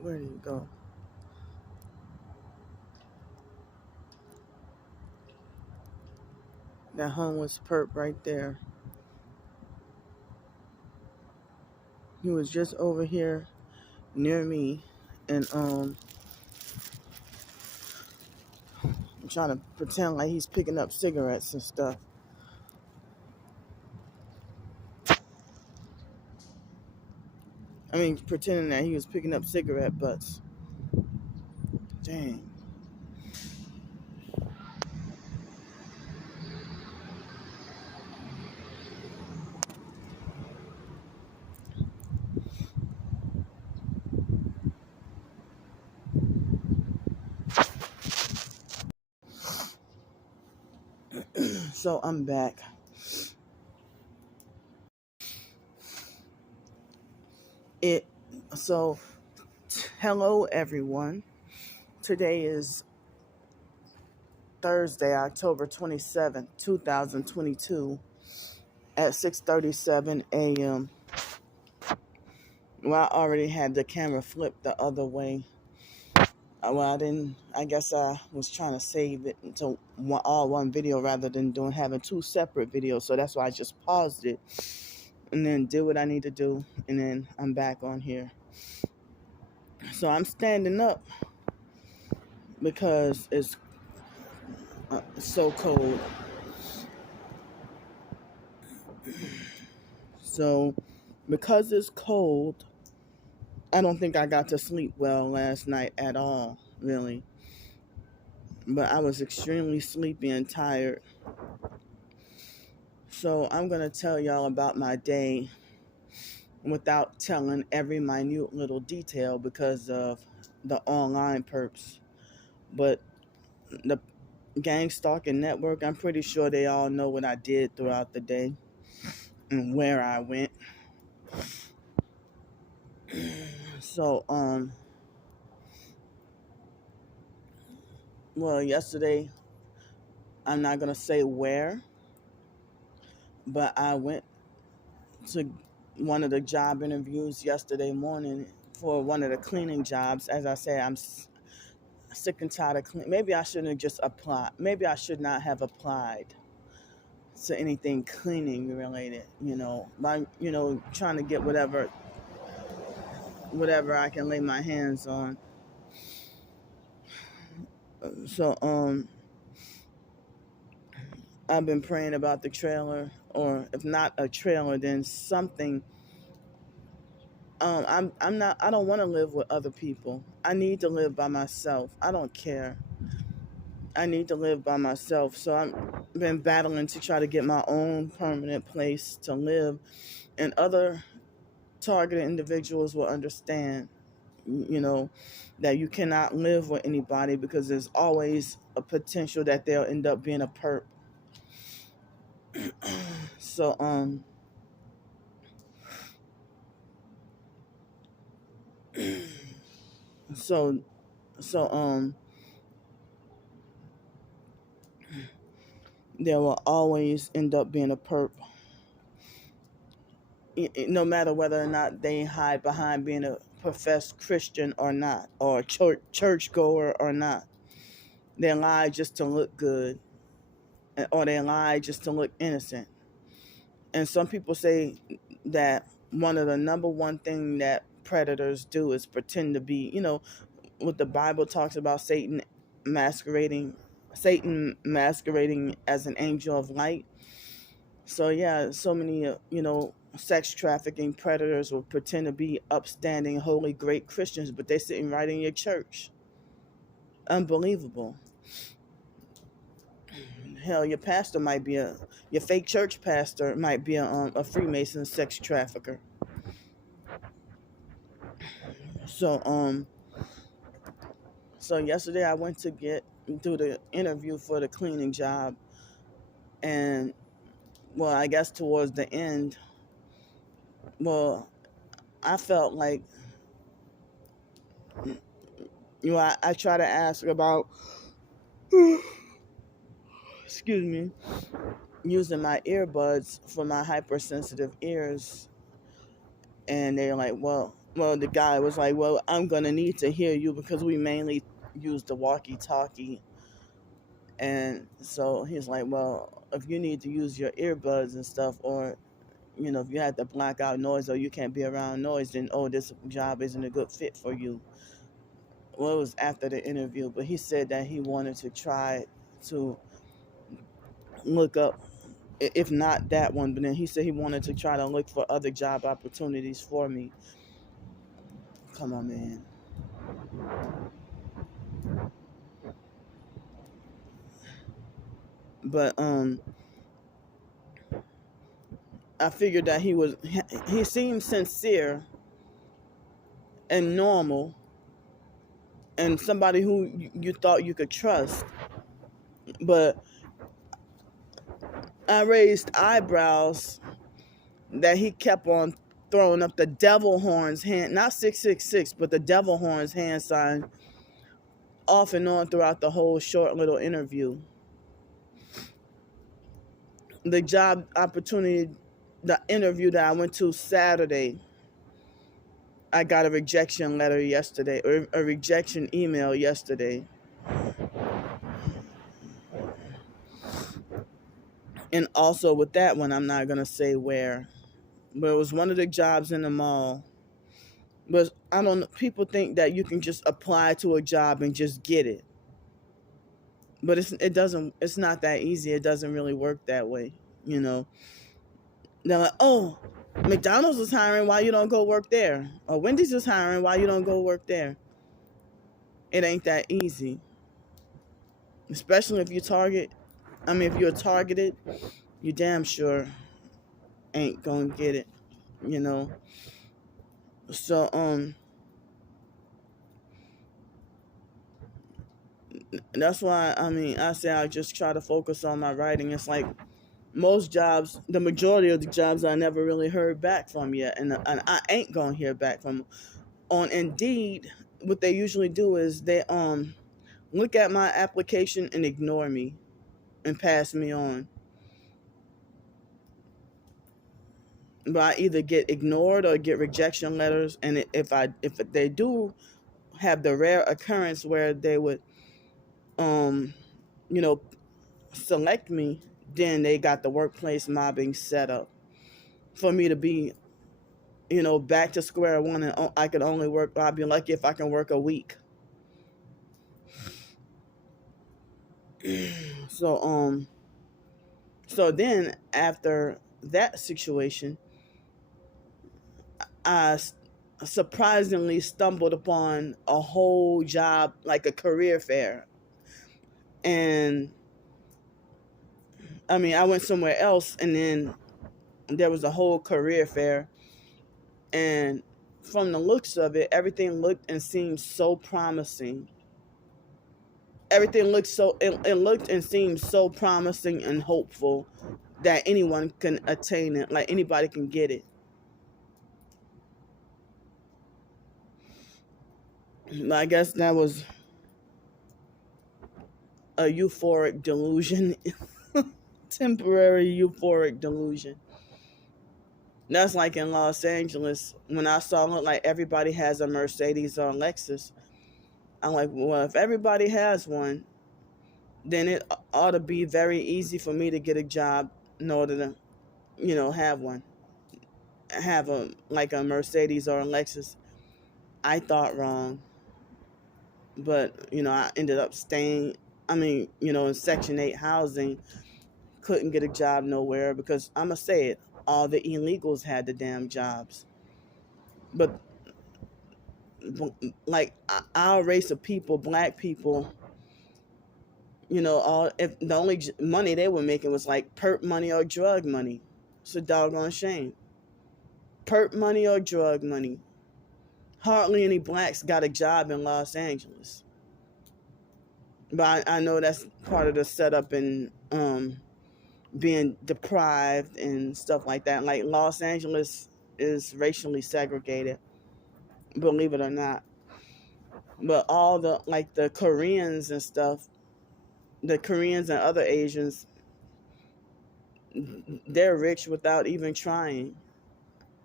Where did he go? That homeless perp right there. He was just over here near me, and I'm trying to pretend like he's picking up cigarettes and stuff. I mean, pretending that he was picking up cigarette butts. Dang. So I'm back. So hello everyone. Today is Thursday, October 27th, 2022 at 6:37 a.m. Well, I already had the camera flipped the other way. Well, I didn't. I guess I was trying to save it into all one video rather than having two separate videos. So that's why I just paused it and then did what I need to do, and then I'm back on here. So I'm standing up because it's so cold. So because it's cold, I don't think I got to sleep well last night at all, really. But I was extremely sleepy and tired. So I'm going to tell y'all about my day without telling every minute little detail because of the online perps. But the gang stalking network, I'm pretty sure they all know what I did throughout the day and where I went. So, well, yesterday, I'm not going to say where, but I went to one of the job interviews yesterday morning for one of the cleaning jobs. As I say, I'm sick and tired of cleaning. Maybe I shouldn't have just applied. Maybe I should not have applied to anything cleaning related, by, trying to get whatever I can lay my hands on. So, I've been praying about the trailer, or if not a trailer, then something. I don't want to live with other people. I need to live by myself. I don't care. I need to live by myself. So I've been battling to try to get my own permanent place to live, and other targeted individuals will understand, that you cannot live with anybody because there's always a potential that they'll end up being a perp. So, so, so, there will always end up being a perp, no matter whether or not they hide behind being a professed Christian or not, or church goer or not. They lie just to look good, or they lie just to look innocent. And some people say that one of the number one thing that predators do is pretend to be, what the Bible talks about, Satan masquerading as an angel of light. So yeah, so many, sex trafficking predators will pretend to be upstanding, holy, great Christians, but they're sitting right in your church. Unbelievable. Hell, your pastor might be your fake church pastor might be a Freemason sex trafficker. So yesterday I went to do the interview for the cleaning job, and well, I guess towards the end, well, I felt like, I try to ask about, excuse me, using my earbuds for my hypersensitive ears, and they're like, well, well, the guy was like, well, I'm going to need to hear you because we mainly use the walkie-talkie. And so he's like, well, if you need to use your earbuds and stuff, or, if you had to block out noise or you can't be around noise, then, this job isn't a good fit for you. Well, it was after the interview, but he said that he wanted to try to look up, if not that one, but then he said he wanted to try to look for other job opportunities for me. Come on, man. But I figured that he seemed sincere and normal and somebody who you thought you could trust. But I raised eyebrows that he kept on throwing up the devil horns hand, not 666, but the devil horns hand sign off and on throughout the whole short little interview. The job opportunity, the interview that I went to Saturday, I got a rejection letter yesterday, or a rejection email yesterday. And also with that one, I'm not going to say where, but it was one of the jobs in the mall. But I don't know, people think that you can just apply to a job and just get it. But it's not that easy. It doesn't really work that way, They're like, oh, McDonald's is hiring, why you don't go work there? Or Wendy's is hiring, why you don't go work there? It ain't that easy. Especially if you're targeted, you damn sure ain't gonna get it, So that's why I say I just try to focus on my writing. It's like most jobs, the majority of the jobs I never really heard back from yet, and I ain't gonna hear back from. On Indeed, what they usually do is they look at my application and ignore me and pass me on. But I either get ignored or get rejection letters, and if they do have the rare occurrence where they would select me, then they got the workplace mobbing set up for me to be back to square one, and I could only work. I'd be lucky if I can work a week. So then after that situation, I surprisingly stumbled upon a whole job, like a career fair. And I went somewhere else, and then there was a whole career fair. And from the looks of it, everything looked and seemed so promising. Everything looked it looked and seemed so promising and hopeful that anyone can attain it, like anybody can get it. I guess that was a euphoric delusion. Temporary euphoric delusion. That's like in Los Angeles, when I saw it, like everybody has a Mercedes or a Lexus. I'm like, well, if everybody has one, then it ought to be very easy for me to get a job in order to, have one. Have a Mercedes or a Lexus. I thought wrong. But, I ended up staying, in Section 8 housing, couldn't get a job nowhere because I'm going to say it, all the illegals had the damn jobs. But like our race of people, black people, if the only money they were making was like perp money or drug money. It's a doggone shame. Perp money or drug money. Hardly any blacks got a job in Los Angeles. But I know that's part of the setup and being deprived and stuff like that. Like Los Angeles is racially segregated, believe it or not. But all the Koreans and stuff, the Koreans and other Asians, they're rich without even trying.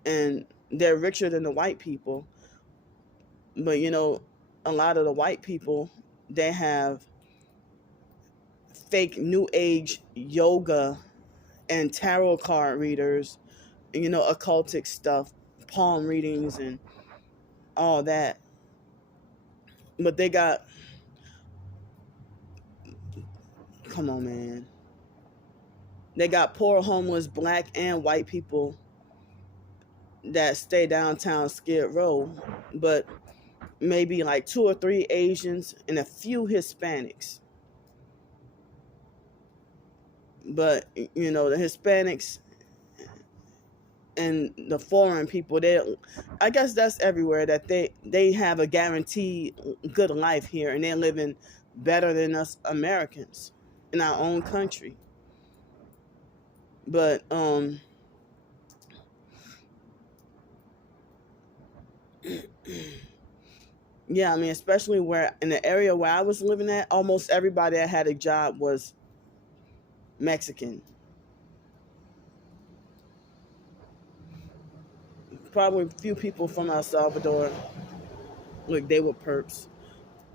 And they're richer than the white people. But a lot of the white people, they have fake new age yoga and tarot card readers, occultic stuff, palm readings and all that. But they got, come on, man. They got poor, homeless, black and white people that stay downtown Skid Row, but maybe like 2 or 3 Asians and a few Hispanics. But the Hispanics and the foreign people, I guess that's everywhere, that they have a guaranteed good life here, and they're living better than us Americans in our own country. But yeah, I mean, especially where in the area where I was living at, almost everybody that had a job was Mexican. Probably a few people from El Salvador. Look, they were perps.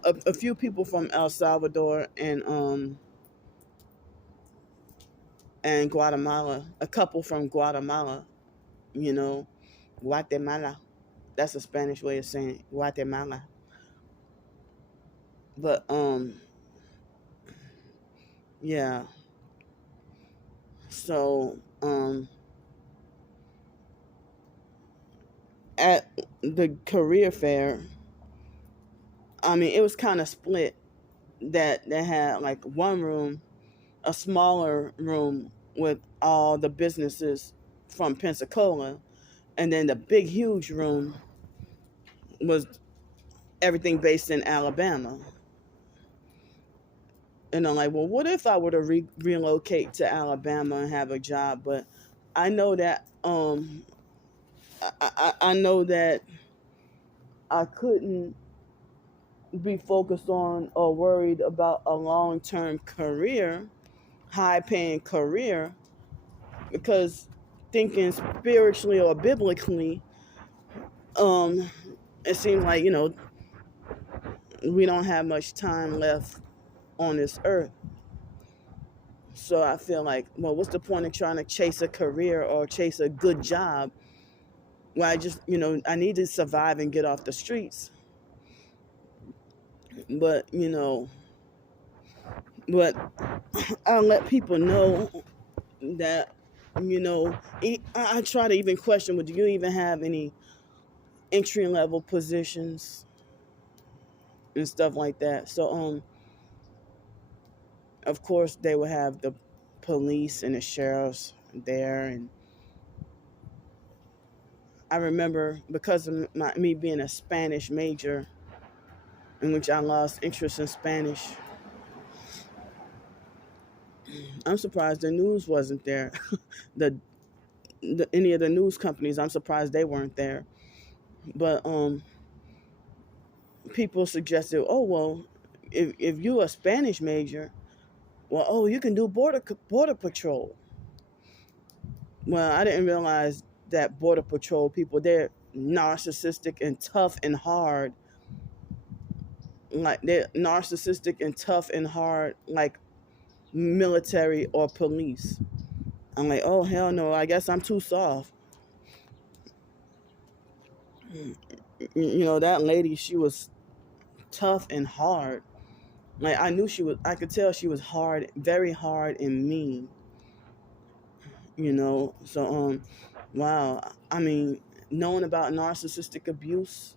A few people from El Salvador and Guatemala. A couple from Guatemala. You know, Guatemala. That's a Spanish way of saying Guatemala. But yeah. So at the career fair, I mean, it was kind of split. That they had like one room, a smaller room with all the businesses from Pensacola, and then the big, huge room was everything based in Alabama. And I'm like, well, what if I were to relocate to Alabama and have a job? But I know that I know that I couldn't be focused on or worried about a long-term career, high-paying career, because thinking spiritually or biblically, um, it seems like we don't have much time left on this earth. So I feel like, well, what's the point of trying to chase a career or chase a good job? Well, I just, I need to survive and get off the streets. But but I'll let people know that, I try to even question, well, do you even have any entry level positions and stuff like that? So of course they will have the police and the sheriffs there. And I remember, because of me being a Spanish major, in which I lost interest in Spanish, I'm surprised the news wasn't there. the, any of the news companies, I'm surprised they weren't there. But people suggested, oh well, if you're a Spanish major, well, oh, you can do border patrol. Well, I didn't realize that border patrol people, they're narcissistic and tough and hard. Like, they're narcissistic and tough and hard, like military or police. I'm like, oh hell no, I guess I'm too soft. That lady, she was tough and hard. Like, I could tell she was hard, very hard and mean. So wow. I mean, knowing about narcissistic abuse,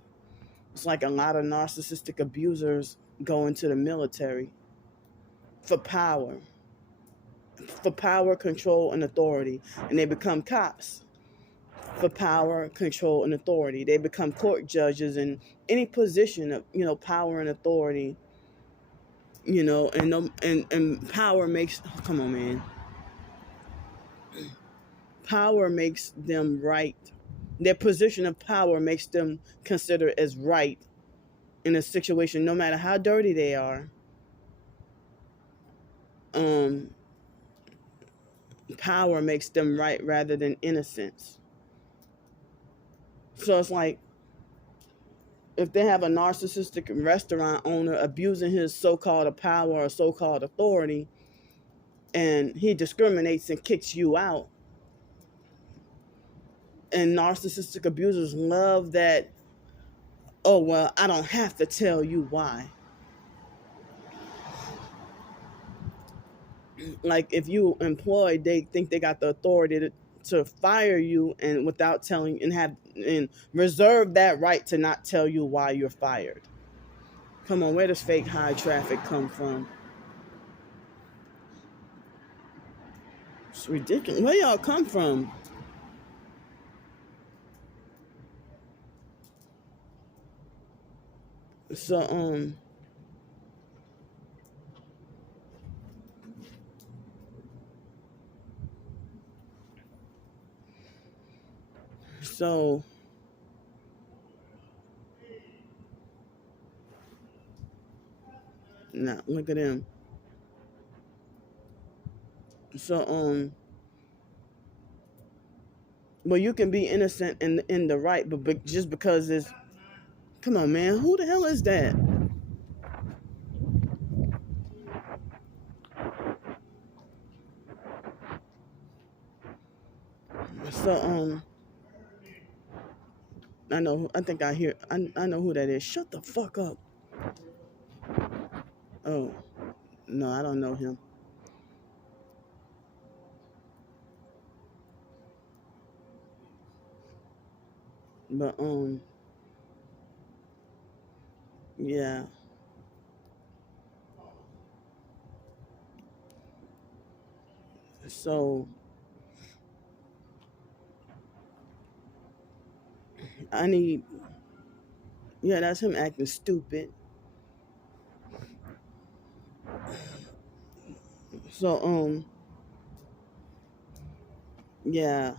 it's like a lot of narcissistic abusers go into the military for power, control, and authority, and they become cops for power, control, and authority. They become court judges in any position of power and authority. And power makes, come on, man, power makes them right. Their position of power makes them considered as right in a situation, no matter how dirty they are. Um, Power makes them right rather than innocence. So it's like, if they have a narcissistic restaurant owner abusing his so-called power or so-called authority, and he discriminates and kicks you out, and narcissistic abusers love that, oh, well, I don't have to tell you why. Like if you employed, they think they got the authority to fire you and without telling and have and reserve that right to not tell you why you're fired. Come on, where does fake high traffic come from? It's ridiculous. Where y'all come from? So so now look at him. So well, you can be innocent in the right, but just because it's, come on, man, who the hell is that? So I know. I think I hear. I know who that is. Shut the fuck up. Oh no, I don't know him. But yeah. So I need. Yeah, that's him acting stupid. So yeah,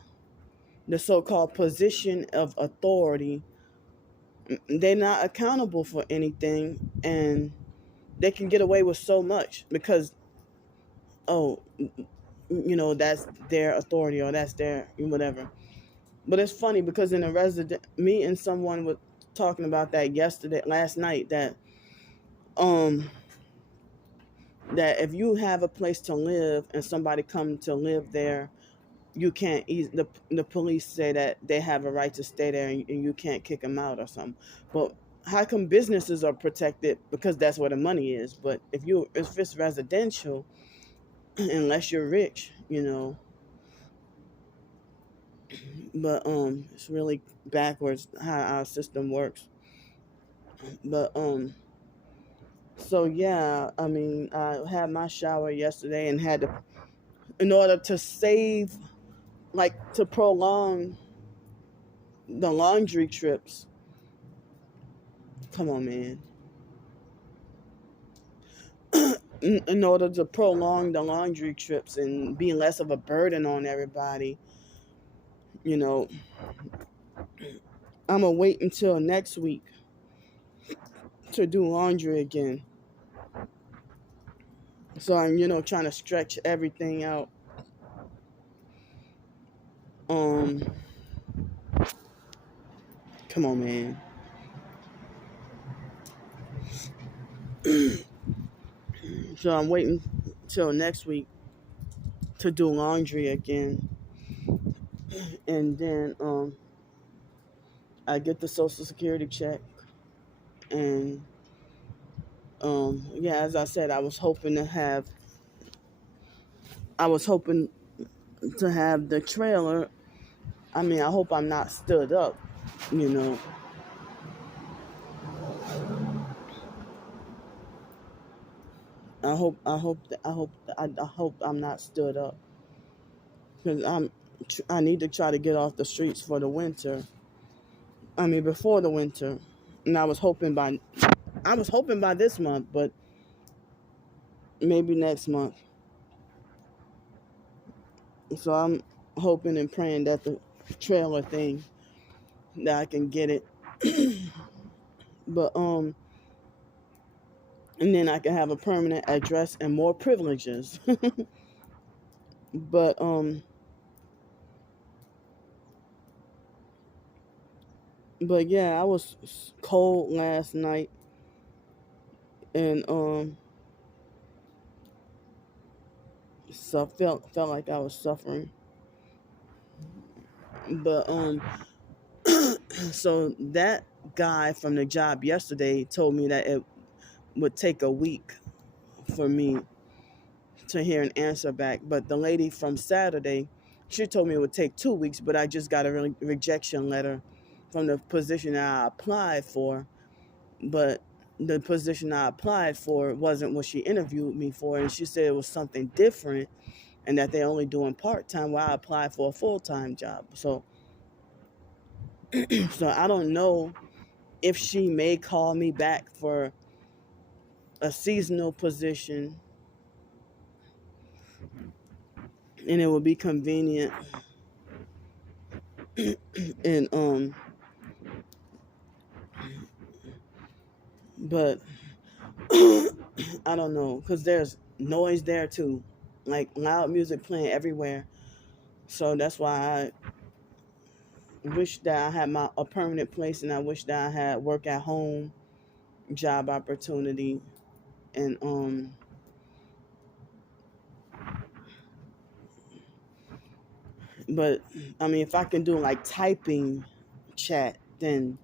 the so-called position of authority, they're not accountable for anything, and they can get away with so much because, oh, that's their authority or that's their whatever. But it's funny because in a resident, me and someone was talking about that last night, um that if you have a place to live and somebody come to live there, you can't the police say that they have a right to stay there, and you can't kick them out or something. But how come businesses are protected? Because that's where the money is. But if it's residential, unless you're rich, but it's really backwards how our system works. But so yeah, I mean, I had my shower yesterday and had to, in order to save, like to prolong the laundry trips. Come on, man. In order to prolong the laundry trips and be less of a burden on everybody, you know, I'm gonna wait until next week to do laundry again. So I'm, trying to stretch everything out. Um, Come on, man. So I'm waiting till next week to do laundry again, and then I get the Social Security check, and yeah, as I said, I was hoping to have the trailer. I mean, I hope I'm not stood up, you know. I hope I'm not stood up because I need to try to get off the streets for the winter. I mean, before the winter, and I was hoping by this month, but maybe next month. So I'm hoping and praying that the trailer thing, that I can get it. But and then I can have a permanent address and more privileges. But But yeah, I was cold last night, and so felt like I was suffering. But so that guy from the job yesterday told me that it would take a week for me to hear an answer back. But the lady from Saturday, she told me it would take 2 weeks, but I just got a rejection letter from the position that I applied for. But the position I applied for wasn't what she interviewed me for, and she said it was something different and that they only doing part-time while I applied for a full-time job. So I don't know if she may call me back for a seasonal position, and it would be convenient. And but I don't know, because there's noise there too, like loud music playing everywhere. So that's why I wish that I had a permanent place, and I wish that I had work at home job opportunity. And but I mean, if I can do like typing chat, then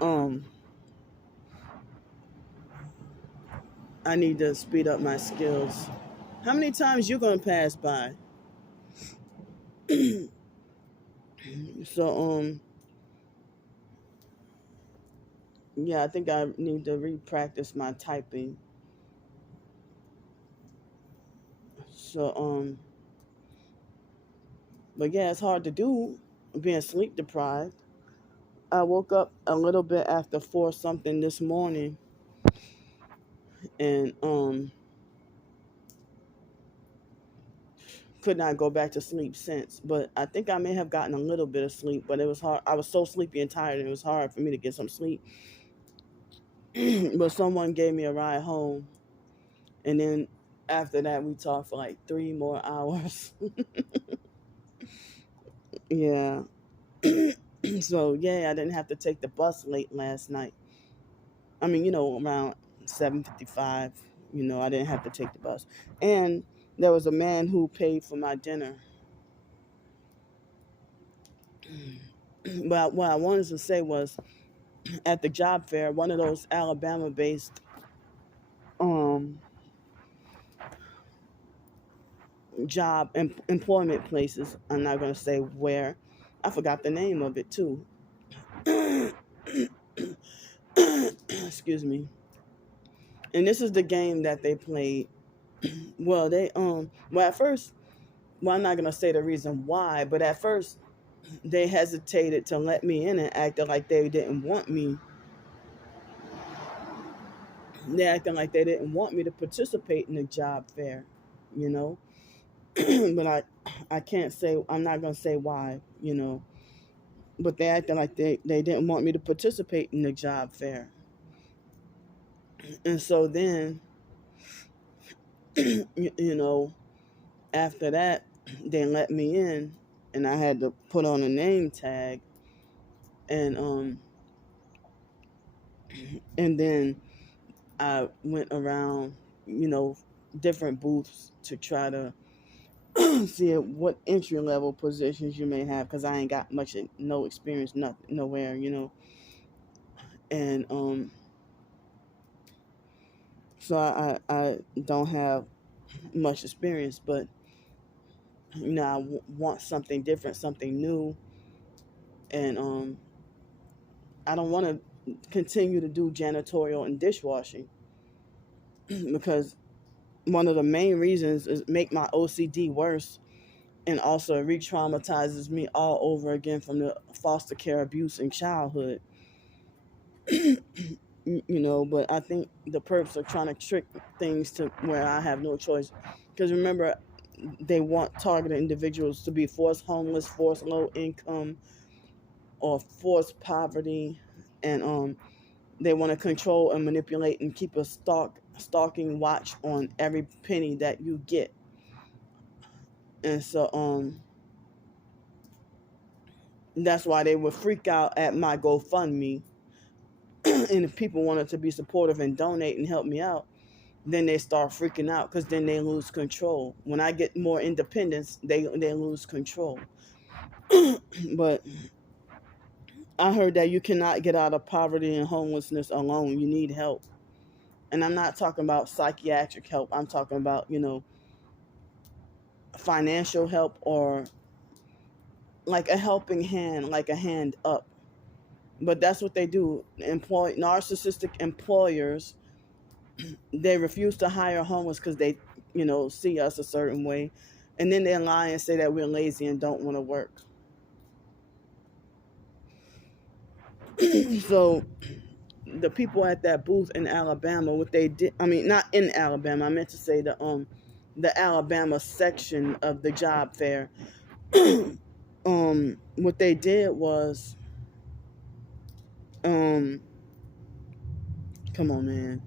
um I need to speed up my skills. How many times you gonna pass by? So yeah, I think I need to re-practice my typing. So but yeah, it's hard to do being sleep deprived. I woke up a little bit after 4 something this morning, and could not go back to sleep since. But I think I may have gotten a little bit of sleep, but it was hard. I was so sleepy and tired, and it was hard for me to get some sleep. But someone gave me a ride home, and then after that we talked for like 3 more hours. Yeah. So yeah, I didn't have to take the bus late last night. I mean, around 7:55. I didn't have to take the bus, and there was a man who paid for my dinner. But what I wanted to say was, at the job fair, one of those Alabama-based um employment places. I'm not gonna say where. I forgot the name of it too. Excuse me. And this is the game that they played. Well, at first, well, I'm not gonna say the reason why, but at first they hesitated to let me in and acted like they didn't want me. They acting like they didn't want me to participate in the job fair, you know. But I can't say, I'm not gonna say why. But they acted like they didn't want me to participate in the job fair. And so then, you know, after that, they let me in, and I had to put on a name tag, and and then I went around, you know, different booths to try to see what entry level positions you may have, because I ain't got no experience, nothing, nowhere. And so I don't have much experience, but I want something different, something new, and I don't want to continue to do janitorial and dishwashing because one of the main reasons is make my OCD worse, and also re-traumatizes me all over again from the foster care abuse in childhood. But I think the perps are trying to trick things to where I have no choice, because remember, they want targeted individuals to be forced homeless, forced low income, or forced poverty, and they want to control and manipulate and keep a stalking watch on every penny that you get. And so That's why they would freak out at my GoFundMe. And if people wanted to be supportive and donate and help me out, then they start freaking out because then they lose control. When I get more independence, they lose control. But I heard that you cannot get out of poverty and homelessness alone. You need help. And I'm not talking about psychiatric help. I'm talking about, financial help, or like a helping hand, like a hand up. But that's what they do. Narcissistic employers, they refuse to hire homeless because they, see us a certain way. And then they lie and say that we're lazy and don't want to work. So the people at that booth in Alabama, what they did, I mean, not in Alabama, I meant to say the Alabama section of the job fair. What they did was, come on, man.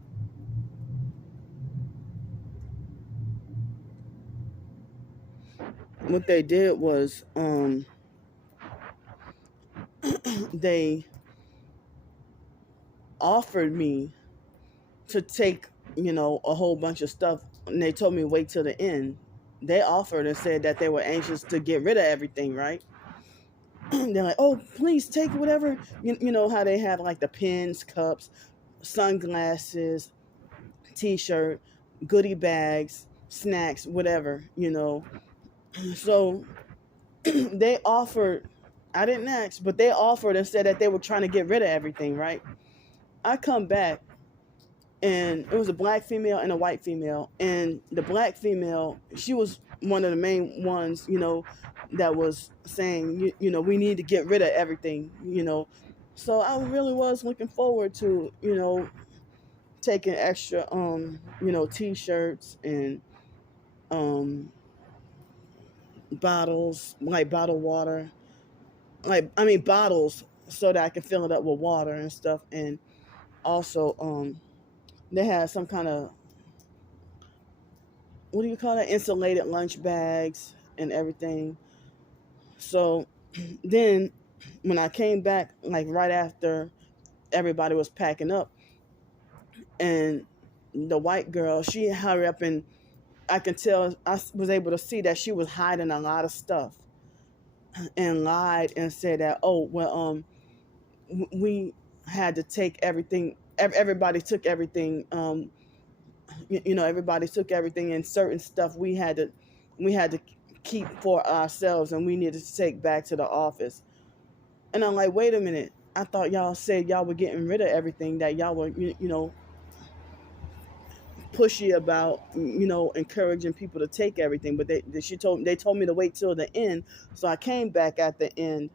What they did was, they offered me to take, a whole bunch of stuff, and they told me wait till the end. They offered and said that they were anxious to get rid of everything, right? They're like, oh, please take whatever, you know how they have like the pens, cups, sunglasses, t-shirt, goodie bags, snacks, whatever, So they offered, I didn't ask, but they offered and said that they were trying to get rid of everything, right? I come back, and it was a black female and a white female. And the black female, she was one of the main ones, that was saying, we need to get rid of everything, So I really was looking forward to, taking extra, t-shirts and bottles, like bottled water, bottles, so that I can fill it up with water and stuff. And also, they had some kind of, what do you call that, insulated lunch bags and everything. So then when I came back, like right after everybody was packing up, and the white girl, she hurried up, and I can tell, I was able to see that she was hiding a lot of stuff, and lied and said that, oh, well, we had to take everything. Everybody took everything. Everybody took everything, and certain stuff we had to keep for ourselves, and we needed to take back to the office. And I'm like, wait a minute. I thought y'all said y'all were getting rid of everything, that y'all were, pushy about, encouraging people to take everything. But they told me to wait till the end. So I came back at the end.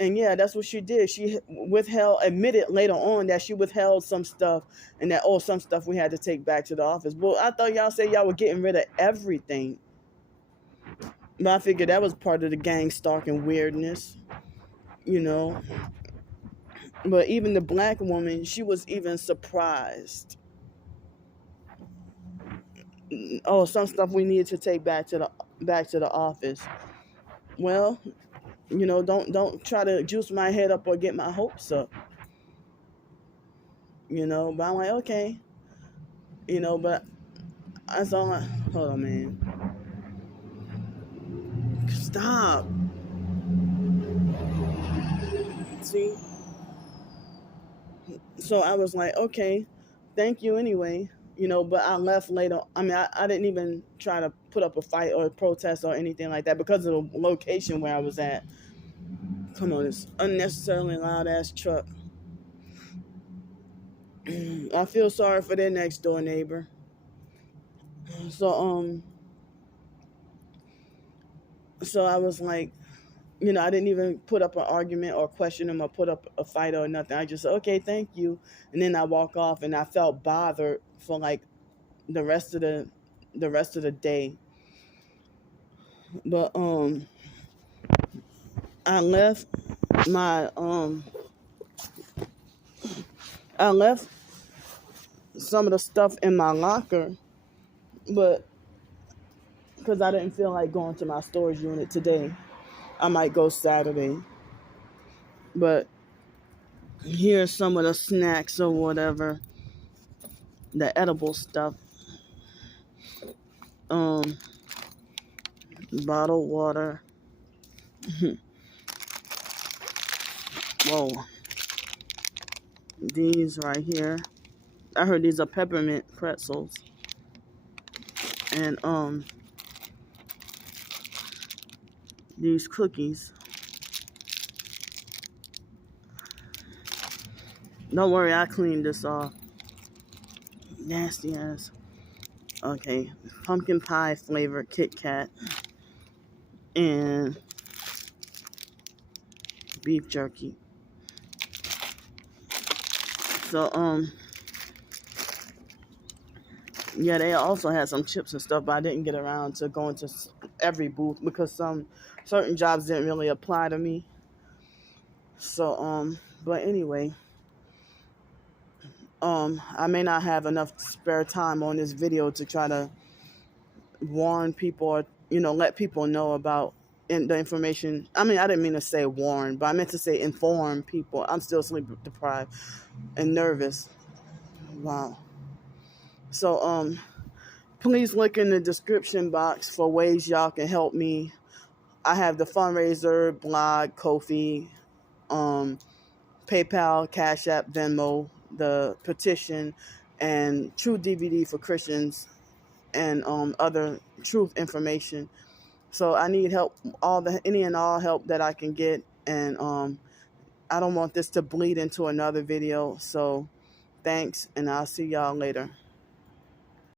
And yeah, that's what she did. She admitted later on that she withheld some stuff, and that, some stuff we had to take back to the office. Well, I thought y'all said y'all were getting rid of everything. But I figured that was part of the gang stalking weirdness, But even the black woman, she was even surprised. Oh, some stuff we needed to take back to the office. Well, don't try to juice my head up or get my hopes up. But I'm like, okay. But that's all hold on, man. Stop. See? So I was like, okay, thank you anyway. But I left later. I mean, I didn't even try to put up a fight or a protest or anything like that because of the location where I was at. Come on, this unnecessarily loud ass truck. I feel sorry for their next door neighbor. So I was like, I didn't even put up an argument or question him or put up a fight or nothing. I just said, okay, thank you. And then I walk off, and I felt bothered for like the rest of the day. But I left my I left some of the stuff in my locker, but because I didn't feel like going to my storage unit today. I might go Saturday. But here's some of the snacks or whatever, the edible stuff. Um, Bottled water. Whoa, these right here. I heard these are peppermint pretzels. And these cookies. Don't worry, I cleaned this off. Nasty ass. Okay, pumpkin pie flavored Kit Kat and beef jerky. So yeah, they also had some chips and stuff, but I didn't get around to going to every booth because some certain jobs didn't really apply to me. So but anyway, I may not have enough spare time on this video to try to warn people or let people know about the information. I mean, I didn't mean to say warn, but I meant to say inform people. I'm still sleep deprived and nervous. Wow. So please look in the description box for ways y'all can help me. I have the fundraiser, blog, Ko-fi, PayPal, Cash App, Venmo, the petition, and True DVD for Christians, and other truth information. So I need help, any and all help that I can get, and I don't want this to bleed into another video. So thanks, and I'll see y'all later.